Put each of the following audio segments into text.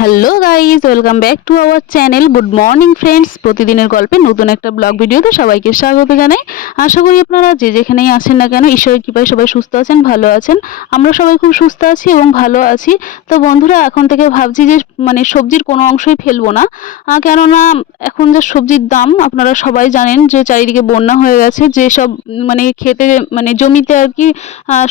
Hello guys welcome back to our channel good morning friends প্রতিদিনের গল্পে নতুন একটা ব্লগ ভিডিওতে সবাইকে স্বাগত জানাই। আশা করি আপনারা যে যেখানেই আছেন না কেন, ঈশ্বরের কৃপায় সবাই সুস্থ আছেন, ভালো আছেন। আমরা সবাই খুব সুস্থ আছি এবং ভালো আছি। তো বন্ধুরা, এখন থেকে ভাবছি যে মানে সবজির কোনো অংশই ফেলব না। কেননা এখন যে সবজির দাম, আপনারা সবাই জানেন যে চারিদিকে বন্যা হয়ে গেছে। যেসব মানে খেতে মানে জমিতে আর কি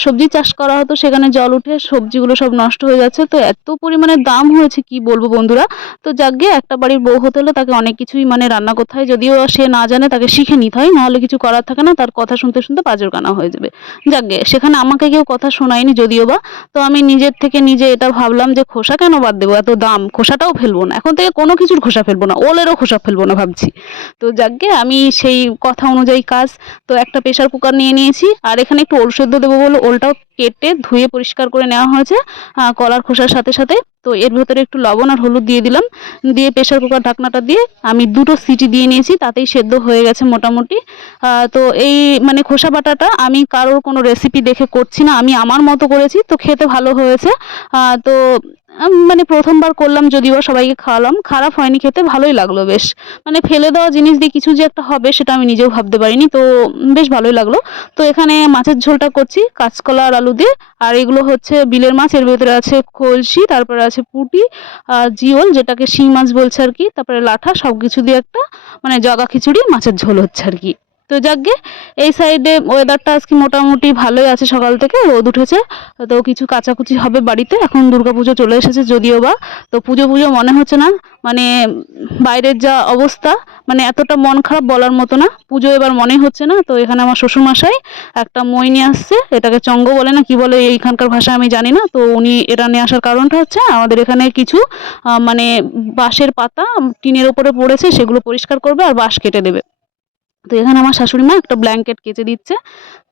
সবজি চাষ করা হতো, সেখানে জল উঠে সবজিগুলো সব নষ্ট হয়ে যাচ্ছে। তো এত পরিমাণে দাম হয়েছে, কি বলব বন্ধুরা? তো যাকগে একটা বাড়ির বউ হতে হলে তাকে অনেক কিছুই মানে রান্না করতে হয়। যদিও সে না জানে তাকে শিখে নিতে হয় নাহলে কিছু করার থাকে না, তার কথা শুনতে শুনতে পাজর কানা হয়ে যাবে। যাকগে সেখানে আমাকে কেউ কথা শোনায়নি যদিও বা। তো আমি নিজের থেকে নিজে এটা ভাবলাম যে খোসা কেন বাদ দেবো? এত দাম, খোসাটাও ফেলব না। এখন থেকে কোনো কিছুর খোসা ফেলব না, ওলেরও খোসা ফেলব না ভাবছি। তো যাকগে আমি সেই কথা অনুযায়ী কাজ, তো একটা প্রেশার কুকার নিয়ে নিয়েছি। আর এখানে একটু ওল সেদ্ধ দেবো বলে ওলটাও কেটে ধুয়ে পরিষ্কার করে নেওয়া হয়েছে কলার খোসার সাথে সাথে। তো এর ভেতরে একটু লবণ আর হলুদ দিয়ে দিলাম। দিয়ে প্রেশার কুকার ঢাকনাটা দিয়ে আমি দুটো সিটি দিয়ে নিয়েছি, তাতেই সেদ্ধ হয়ে গেছে মোটামুটি। তো এই মানে খোসা বাটাটা আমি কারোর কোনো রেসিপি দেখে করছি না, আমি আমার মতো করেছি, তো খেতে ভালো হয়েছে। তো মানে প্রথমবার করলাম যদিও সবাইকে খাওয়ালাম। খারাপ হয়নি খেতে, ভালোই লাগল বেশ। মানে ফেলে দেওয়া জিনিস দিয়ে কিছু যে একটা হবে সেটা আমি নিজেও ভাবতে পারিনি, তো বেশ ভালোই লাগল। তো এখানে মাছের ঝোলটা করছি, কাঁচকলা আর আলু দিয়ে। আর এগুলো হচ্ছে বিলের মাছ, এর ভেতরে আছে কলসি, তারপরে আছে পুঁটি আর জিওল, যেটাকে শিং মাছ বলছে আর কি। তারপরে লাঠা সব কিছু দিয়ে একটা মানে জগা খিচুড়ি, মাছের ঝোল হচ্ছে আর কি। তো যাকগে এই সাইডে ওয়েদারটা আজকে মোটামুটি ভালোই আছে সকাল থেকে, রোদ উঠেছে। তো কিছু কাচাকুচি হবে বাড়িতে। এখন দুর্গাপুজো চলে এসেছে যদিও বা। তো পুজো পুজো মনে হচ্ছে না। মানে বাইরের যা অবস্থা মানে এতটা মন খারাপ বলার মতো না। পুজো এবার মনে হচ্ছে না। তো এখানে আমার শ্বশুরমশাই একটা মই নিয়ে আসছে। এটাকে চঙ্গ বলে না, কি বলে এইখানকার ভাষা আমি জানি না। তো উনি এটা নিয়ে আসার কারণটা হচ্ছে আমাদের এখানে কিছু মানে বাঁশের পাতা টিনের ওপরে পড়েছে, সেগুলো পরিষ্কার করবে আর বাঁশ কেটে দেবে। তো এখানে আমার শাশুড়ি মা একটা ব্ল্যাঙ্কেট কেচে দিচ্ছে।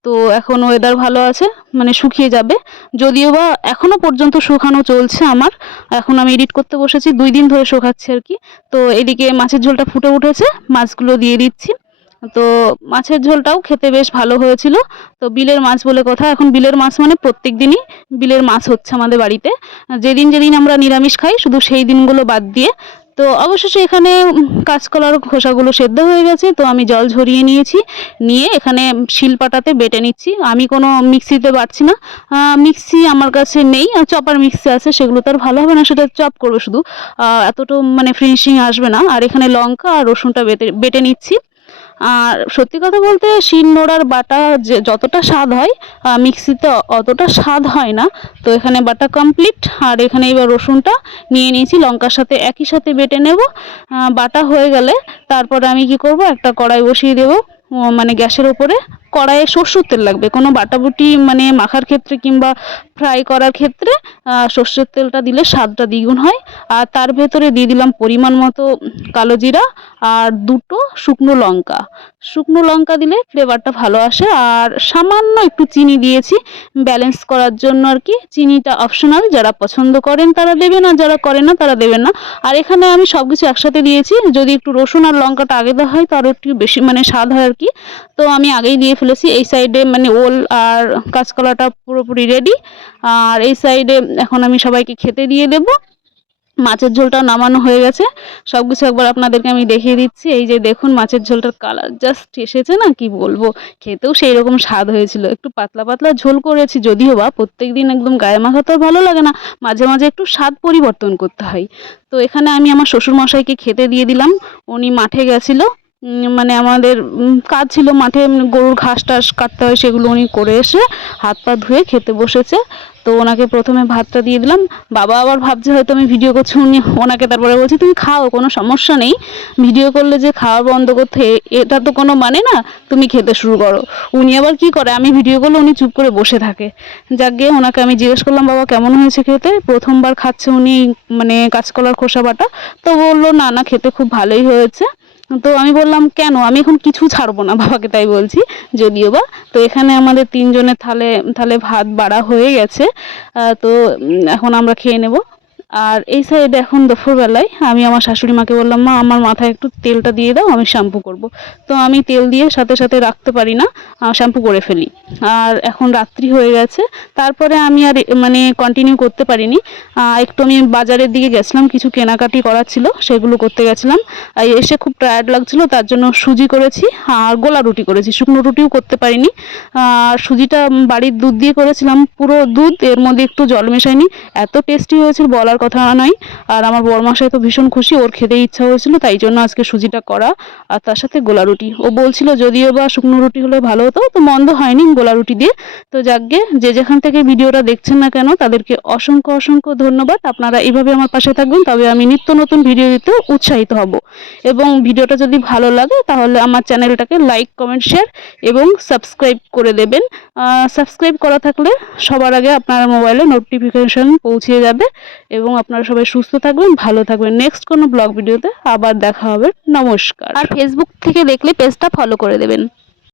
তো এখন ওয়েদার ভালো আছে মানে শুকিয়ে যাবে। যদিও বা এখনও পর্যন্ত শুকানো চলছে আমার, এখন আমি এডিট করতে বসেছি, দুই দিন ধরে শুকাচ্ছি আর কি। তো এদিকে মাছের ঝোলটা ফুটে উঠেছে, মাছগুলো দিয়ে দিচ্ছি। তো মাছের ঝোলটাও খেতে বেশ ভালো হয়েছিল। তো বিলের মাছ বলে কথা, এখন বিলের মাছ মানে প্রত্যেক দিনই বিলের মাছ হচ্ছে আমাদের বাড়িতে। যেদিন যেদিন আমরা নিরামিষ খাই, শুধু সেই দিনগুলো বাদ দিয়ে তো অবশেষে এখানে কাঁচকলার খোসাগুলো সেদ্ধ হয়ে গেছে, তো আমি জল ঝরিয়ে নিয়েছি, নিয়ে এখানে শিলপাটাতে বেটে নিচ্ছি। আমি কোনো মিক্সিতে বাটছি না। মিক্সি আমার কাছে নেই, আর চপার মিক্সি আছে, সেগুলো তো আর ভালো হবে না, সেটা চপ করব শুধু। এতটুকু এতটা মানে ফিনিশিং আসবে না। আর এখানে লঙ্কা আর রসুনটা বেটে বেটে নিচ্ছি। আর সত্যি কথা বলতে শিলনোড়ার বাটা যে যতটা স্বাদ হয় মিক্সিতে অতটা স্বাদ হয় না। তো এখানে বাটা কমপ্লিট আর এখানে এবার রসুনটা নিয়ে নিয়েছি, লঙ্কার সাথে একই সাথে বেটে নেব। বাটা হয়ে গেলে তারপরে আমি কি করব, একটা কড়াই বসিয়ে দেবো মানে গ্যাসের ওপরে। কড়াইয়ে সর্ষের তেল লাগবে। কোনো বাটাবুটি মানে মাখার ক্ষেত্রে কিংবা ফ্রাই করার ক্ষেত্রে সর্ষের তেলটা দিলে স্বাদটা দ্বিগুণ হয়। আর তার ভেতরে দিয়ে দিলাম পরিমাণ মতো কালো জিরা আর দুটো শুকনো লঙ্কা। শুকনো লঙ্কা দিলে ফ্লেভারটা ভালো আসে। আর সামান্য একটু চিনি দিয়েছি ব্যালেন্স করার জন্য আর কি। চিনিটা অপশনাল যারা পছন্দ করেন তারা দেবেন আর যারা করেন না তারা দেবেন না। আর এখানে আমি সব কিছু একসাথে দিয়েছি। যদি একটু রসুন আর লঙ্কাটা আগে দেওয়া হয় তারও একটু বেশি মানে স্বাদ হয় আর কি। তো আমি আগেই দিয়ে ফেলেছি এই সাইডে মানে ওল আর কাঁচকলাটা পুরোপুরি রেডি আর এই সাইডে এখন আমি সবাইকে খেতে দিয়ে দেবো। মাছের ঝোলটা নামানো হয়ে গেছে। সব কিছু একবার আপনাদেরকে আমি দেখিয়ে দিচ্ছি। এই যে দেখুন, মাছের ঝোলটার কালার জাস্ট এসেছে না, কি বলব? খেতেও সেই রকম স্বাদ হয়েছিল। একটু পাতলা পাতলা ঝোল করেছি, যদিও বা প্রত্যেক দিন একদম গায়ে মাখা তো ভালো লাগে না। মাঝে মাঝে একটু স্বাদ পরিবর্তন করতে হয়। তো এখানে আমি আমার শ্বশুরমশাইকে খেতে দিয়ে দিলাম। উনি মাঠে গেছিল। মানে আমাদের কাজ ছিল মাঠে গরুর ঘাস টাস কাটতে হয়, সেগুলো উনি করে এসে হাত পা ধুয়ে খেতে বসেছে। তো ওনাকে প্রথমে ভাতটা দিয়ে দিলাম। বাবা আবার ভাবছে হয়তো আমি ভিডিও করছি, উনি ওনাকে তারপরে বলছি, তুমি খাও, কোনো সমস্যা নেই। ভিডিও করলে যে খাওয়া বন্ধ করতে এটা তো কোনো মানে না, তুমি খেতে শুরু করো। উনি আবার কি করে, আমি ভিডিও করলে উনি চুপ করে বসে থাকে। যাক ওনাকে আমি জিজ্ঞেস করলাম, বাবা, কেমন হয়েছে খেতে? প্রথমবার খাচ্ছে উনি মানে কাঁচকলার খোসা বাটা। তো বলল, না না, খেতে খুব ভালোই হয়েছে। তো আমি বললাম, কেন? আমি এখন কিছু ছাড়বো না, বাবাকে তাই বলছি। যদিও বা, তো এখানে আমাদের তিনজনের থালে থালে ভাত বাড়া হয়ে গেছে। তো এখন আমরা খেয়ে নেব। আর এই সাইডে এখন দুপুরবেলায় আমি আমার শাশুড়ি মাকে বললাম, মা, আমার মাথায় একটু তেলটা দিয়ে দাও, আমি শ্যাম্পু করব। তো আমি তেল দিয়ে সাথে সাথে রাখতে পারি না শ্যাম্পু করে ফেলি। আর এখন রাত্রি হয়ে গেছে, তারপরে আমি আর মানে কন্টিনিউ করতে পারিনি। একটু আমি বাজারের দিকে গেছিলাম, কিছু কেনাকাটি করার ছিল, সেগুলো করতে গেছিলাম। এসে খুব টায়ার্ড লাগছিল, তার জন্য সুজি করেছি, আর গোলা রুটি করেছি, শুকনো রুটিও করতে পারিনি। আর সুজিটা বাড়ির দুধ দিয়ে করেছিলাম, পুরো দুধ, এর মধ্যে একটু জল মেশাইনি, এত টেস্টি হয়েছিল, বলার কথা নয় আর আমার বরমাসায় তো ভীষণ খুশি, ওর খেতে ইচ্ছা হয়েছিল, তাই জন্য আজকে সুজিটা করা। আর তার সাথে গোলা রুটি। ও বলছিল, যদিও বা শুকনো রুটি হলে ভালো হতো, তো মন্দ হয়নি গোলা রুটি দিয়ে। তো যাকগে, যে যেখান থেকে ভিডিওটা দেখছেন না কেন, তাদেরকে অসংখ্য অসংখ্য ধন্যবাদ। আপনারা এইভাবে আমার পাশে থাকবেন, তবে আমি নিত্য নতুন ভিডিও দিতে উৎসাহিত হব। এবং ভিডিওটা যদি ভালো লাগে, তাহলে আমার চ্যানেলটাকে লাইক, কমেন্ট, শেয়ার এবং সাবস্ক্রাইব করে দেবেন। সাবস্ক্রাইব করা থাকলে সবার আগে আপনার মোবাইলে নোটিফিকেশন পৌঁছে যাবে এবং আপনারা সবাই সুস্থ থাকবেন, ভালো থাকবেন। নেক্সট কোনো ব্লগ ভিডিওতে আবার দেখা হবে। নমস্কার। আর ফেসবুক থেকে দেখলে পেজটা ফলো করে দেবেন।